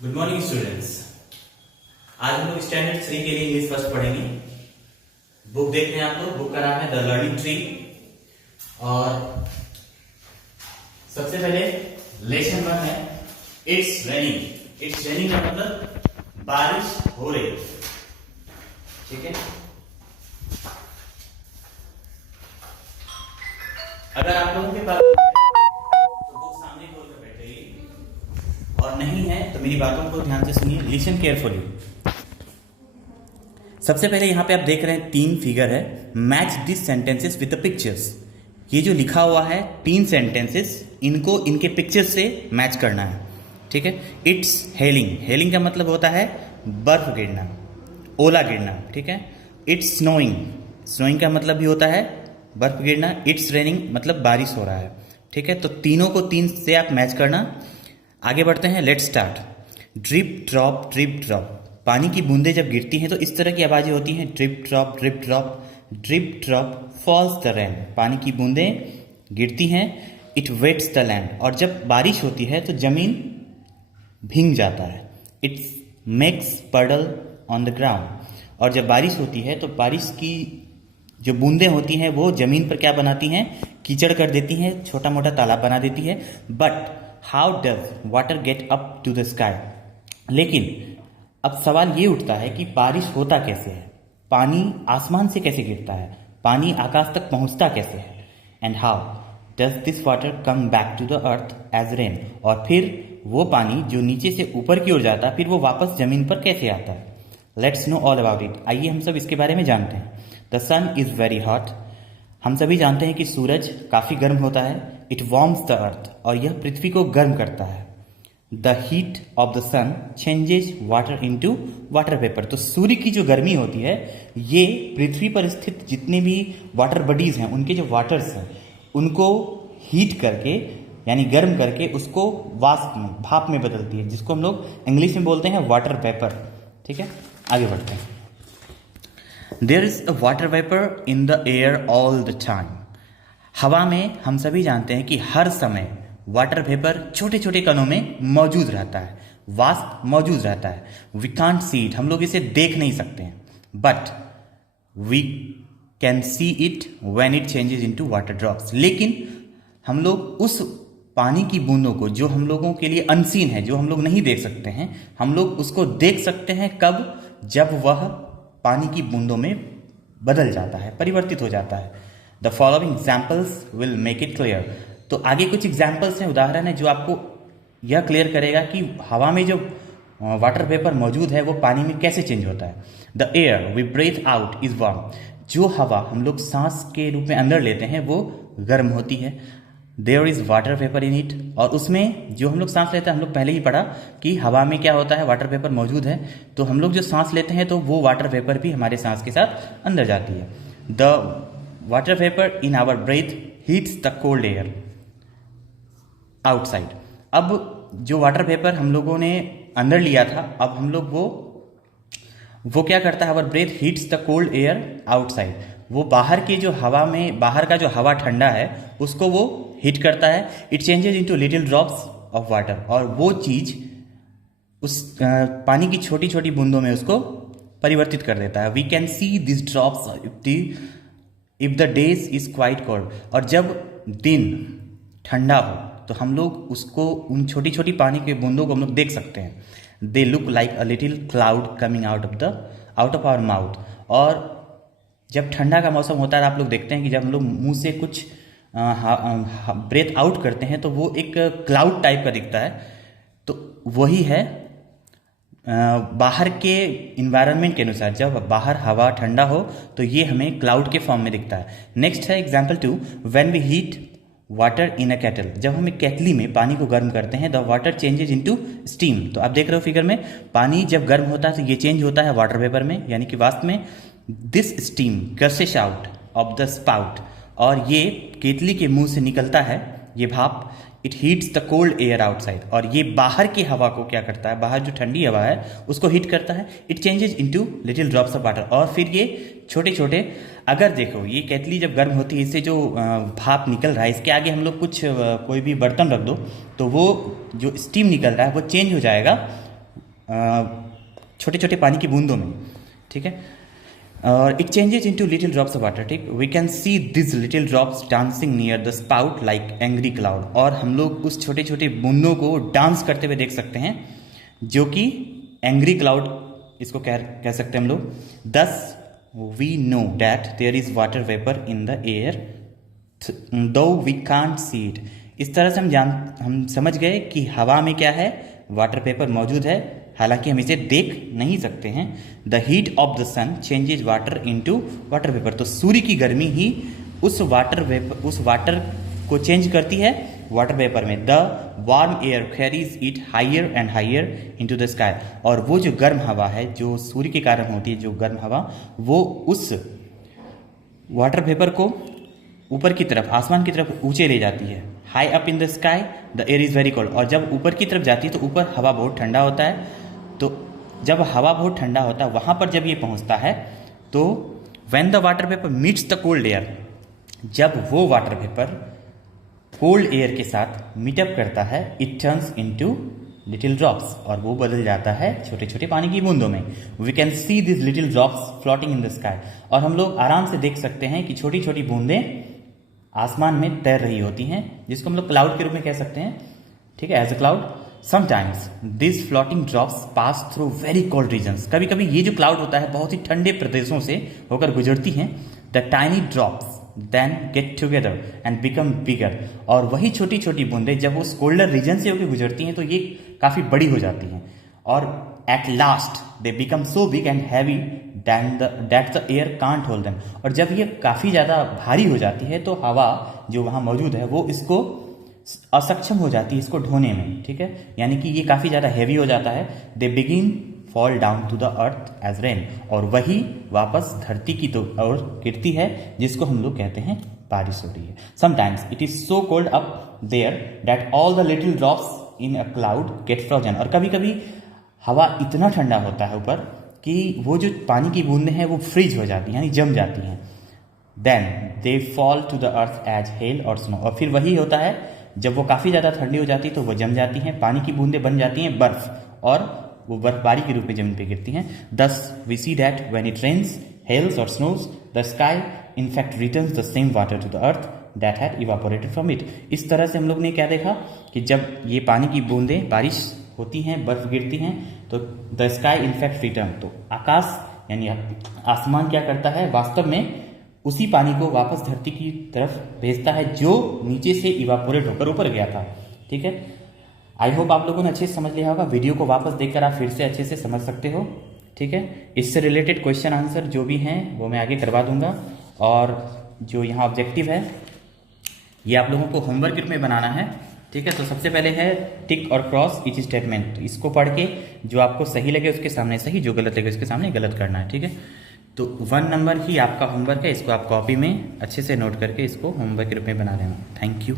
Good morning students. आज हम लोग स्टैंडर्ड 3 के लिए इंग्लिश फर्स्ट पढ़ेंगे। बुक देखते हैं आप लोग। बुक का नाम है द लर्निंग ट्री। और सबसे पहले लेसन 1 है इट्स रेनिंग। इट्स रेनिंग का मतलब बारिश हो रही। ठीक है, अगर आप लोगों के पास तो बुक सामने खोल कर बैठेगी, और नहीं है तो मेरी बातों को ध्यान से सुनिए। Listen carefully. सबसे पहले यहां पे आप देख रहे हैं 3 फिगर है। Match this sentences with the pictures. ये जो लिखा हुआ है 3 सेंटेंसेस, इनको इनके पिक्चर्स से मैच करना है। ठीक है। It's hailing. हेलिंग का मतलब होता है बर्फ गिरना, ओला गिरना। ठीक है। It's snowing. स्नोइंग का मतलब भी होता है बर्फ गिरना। इट्स रेनिंग मतलब बारिश हो रहा है। ठीक है, तो तीनों को 3 से आप मैच करना। आगे बढ़ते हैं। Let's start. Drip drop drip drop. पानी की बूंदें जब गिरती हैं तो इस तरह की आवाजें होती हैं, drip drop drip drop. Drip drop falls the rain. पानी की बूंदें गिरती हैं। It wets the land. और जब बारिश होती है तो जमीन भीग जाता है। इट्स मेक्स पडल ऑन द ग्राउंड। और जब बारिश होती है तो बारिश की जो बूंदें होती हैं वो जमीन पर क्या बनाती हैं, कीचड़ कर देती हैं, छोटा मोटा तालाब बना देती है। But how does water get up to the sky. लेकिन अब सवाल ये उठता है कि बारिश होता कैसे है, पानी आसमान से कैसे गिरता है, पानी आकाश तक पहुंचता कैसे है। And how does this water come back to the earth as rain. और फिर वो पानी जो नीचे से ऊपर की ओर जाता है फिर वो वापस जमीन पर कैसे आता है। Let's know all about it. आइए हम सब इसके बारे में जानते हैं। The sun is very hot. हम सभी जानते हैं कि सूरज काफी गर्म होता है। It warms the earth. और यह पृथ्वी को गर्म करता है। The heat of the sun changes water into water vapour. तो सूर्य की जो गर्मी होती है ये पृथ्वी पर स्थित जितने भी वाटर बॉडीज हैं उनके जो वाटर्स हैं उनको हीट करके यानी गर्म करके उसको वाष्प में, भाप में बदलती है, जिसको हम लोग इंग्लिश में बोलते हैं वाटर वेपर। ठीक है, आगे बढ़ते हैं। There is a water vapour in the air all the time. हवा में हम सभी जानते हैं कि हर समय वाटर वेपर छोटे छोटे कणों में मौजूद रहता है, वाष्प मौजूद रहता है। We can't see it. हम लोग इसे देख नहीं सकते हैं, but we can see it when it changes into water drops. लेकिन हम लोग उस पानी की बूंदों को जो हम लोगों के लिए अनसीन है, जो हम लोग नहीं देख सकते हैं, हम लोग उसको देख सकते हैं कब, जब वह पानी की बूंदों में बदल जाता है, परिवर्तित हो जाता है। The following examples will make it clear. तो आगे कुछ एग्जाम्पल्स हैं, उदाहरण है जो आपको यह क्लियर करेगा कि हवा में जो वाटर वेपर मौजूद है वो पानी में कैसे चेंज होता है। The air we breathe out is warm. जो हवा हम लोग सांस के रूप में अंदर लेते हैं वो गर्म होती है। There is water vapour in it. और उसमें जो हम लोग सांस लेते हैं, हम लोग पहले ही पढ़ा कि हवा में क्या होता है, वाटर वेपर मौजूद है। तो हम लोग जो सांस लेते हैं तो वो वाटर वेपर भी हमारे सांस के साथ अंदर जाती है। The water vapour in our breath heats the cold air outside. अब जो वाटर वेपर हम लोगों ने अंदर लिया था, अब हम लोग वो क्या करता है, our breath heats the cold air outside. वो बाहर की जो हवा में, बाहर का जो हवा ठंडा है उसको वो हीट करता है। It changes into little drops of water. और वो चीज उस पानी की छोटी छोटी बूंदों में उसको परिवर्तित कर देता है। We can see this drops if the days is quite cold. और जब दिन ठंडा हो तो हम लोग उसको, उन छोटी छोटी पानी की बूंदों को हम लोग देख सकते हैं। They look like a little cloud coming out of our mouth. और जब ठंडा का मौसम होता है आप लोग देखते हैं कि जब हम लोग मुंह से कुछ ब्रेथ आउट करते हैं तो वो एक क्लाउड टाइप का दिखता है। तो वही है बाहर के इन्वायरमेंट के अनुसार, जब बाहर हवा ठंडा हो तो ये हमें क्लाउड के फॉर्म में दिखता है। नेक्स्ट है example 2। When we heat water in a kettle. जब हम एक केतली में पानी को गर्म करते हैं the water changes into steam. तो आप देख रहे हो फिगर में, पानी जब गर्म होता है तो ये चेंज होता है वाटर वेपर में, यानी कि वाष्प में। This steam guesses out of the spout. और ये केतली के मुंह से निकलता है ये भाप। It heats the cold air outside. और ये बाहर की हवा को क्या करता है, बाहर जो ठंडी हवा है उसको हीट करता है। It changes into little drops of water. और फिर ये छोटे छोटे, अगर देखो ये केतली जब गर्म होती है, इससे जो भाप निकल रहा है, इसके आगे हम लोग कुछ कोई भी बर्तन रख दो तो वो जो स्टीम निकल रहा है वो चेंज हो जाएगा छोटे छोटे पानी की बूंदों में, ठीक है। और it changes into little drops of water, ठीक। We can see this little drops dancing near the spout like angry cloud, और हम लोग उस छोटे छोटे बूंदों को डांस करते हुए देख सकते हैं, जो कि एंग्री क्लाउड इसको कह सकते हैं हम लोग। Thus we know that there is water vapour in the air though we can't see it. इस तरह से हम समझ गए कि हवा में क्या है, वाटर वेपर मौजूद है, हालांकि हम इसे देख नहीं सकते हैं। The heat of the sun changes water into water vapour, तो सूर्य की गर्मी ही उस वाटर को चेंज करती है वाटर वेपर में। The warm air carries it higher and higher into the sky, और वो जो गर्म हवा है जो सूर्य के कारण होती है, जो गर्म हवा, वो उस वाटर वेपर को ऊपर की तरफ, आसमान की तरफ ऊंचे ले जाती है। High up in the sky the air is very cold, और जब ऊपर की तरफ जाती है तो ऊपर हवा बहुत ठंडा होता है। तो जब हवा बहुत ठंडा होता है वहाँ पर जब ये पहुँचता है तो when the water vapour meets the cold air, जब वो वाटर वेपर कोल्ड एयर के साथ मीटअप करता है, it turns into little drops, और वो बदल जाता है छोटे छोटे पानी की बूंदों में। We can see this little drops floating in the sky, और हम लोग आराम से देख सकते हैं कि छोटी छोटी बूंदें आसमान में तैर रही होती हैं, जिसको हम लोग क्लाउड के रूप में कह सकते हैं, ठीक है, as a cloud. Sometimes this floating drops pass through very cold regions, कभी कभी ये जो क्लाउड होता है बहुत ही ठंडे प्रदेशों से होकर गुजरती हैं। The tiny drops then get together and become bigger, और वही छोटी छोटी बूंदें जब उस कोल्डर रीजन से होकर गुजरती हैं तो ये काफ़ी बड़ी हो जाती हैं, और at last they become so big and heavy that the air can't hold them, और जब ये काफ़ी ज़्यादा भारी हो जाती है तो हवा जो वहाँ मौजूद है वो इसको असक्षम हो जाती है इसको ढोने में, ठीक है, यानी कि ये काफ़ी ज़्यादा हैवी हो जाता है। They begin fall down to the earth as rain, और वही वापस धरती की ओर गिरती है, जिसको हम लोग कहते हैं बारिश हो रही है। Sometimes it is so cold up there that all the little drops in a cloud get frozen, और कभी कभी हवा इतना ठंडा होता है ऊपर कि वो जो पानी की बूंदें हैं वो फ्रीज हो जाती हैं, यानी जम जाती हैं। Then they fall to the earth as hail और स्नो, और फिर वही होता है जब वो काफ़ी ज़्यादा ठंडी हो जाती है तो वो जम जाती हैं, पानी की बूंदें बन जाती हैं बर्फ, और वो बर्फबारी के रूप में जमीन पे गिरती हैं। Thus we see that when it rains hails और snows the sky in fact returns the same water to the earth that had evaporated from it. इस तरह से हम लोग ने क्या देखा कि जब ये पानी की बूंदें बारिश होती हैं, बर्फ गिरती हैं, तो द स्काई इनफैक्ट रिटर्न, तो आकाश यानी आसमान क्या करता है, वास्तव में उसी पानी को वापस धरती की तरफ भेजता है जो नीचे से इवापोरेट होकर ऊपर गया था, ठीक है। आई होप आप लोगों ने अच्छे से समझ लिया होगा। वीडियो को वापस देखकर आप फिर से अच्छे से समझ सकते हो, ठीक है। इससे रिलेटेड क्वेश्चन आंसर जो भी हैं वो मैं आगे करवा दूंगा, और जो यहाँ ऑब्जेक्टिव है ये आप लोगों को होमवर्क के रूप में बनाना है, ठीक है। तो सबसे पहले है टिक और क्रॉस ईच स्टेटमेंट, इसको पढ़ के जो आपको सही लगे उसके सामने सही, जो गलत लगे उसके सामने गलत करना है, ठीक है। तो 1 नंबर ही आपका होमवर्क है, इसको आप कॉपी में अच्छे से नोट करके इसको होमवर्क के रूप में बना लेना। Thank you.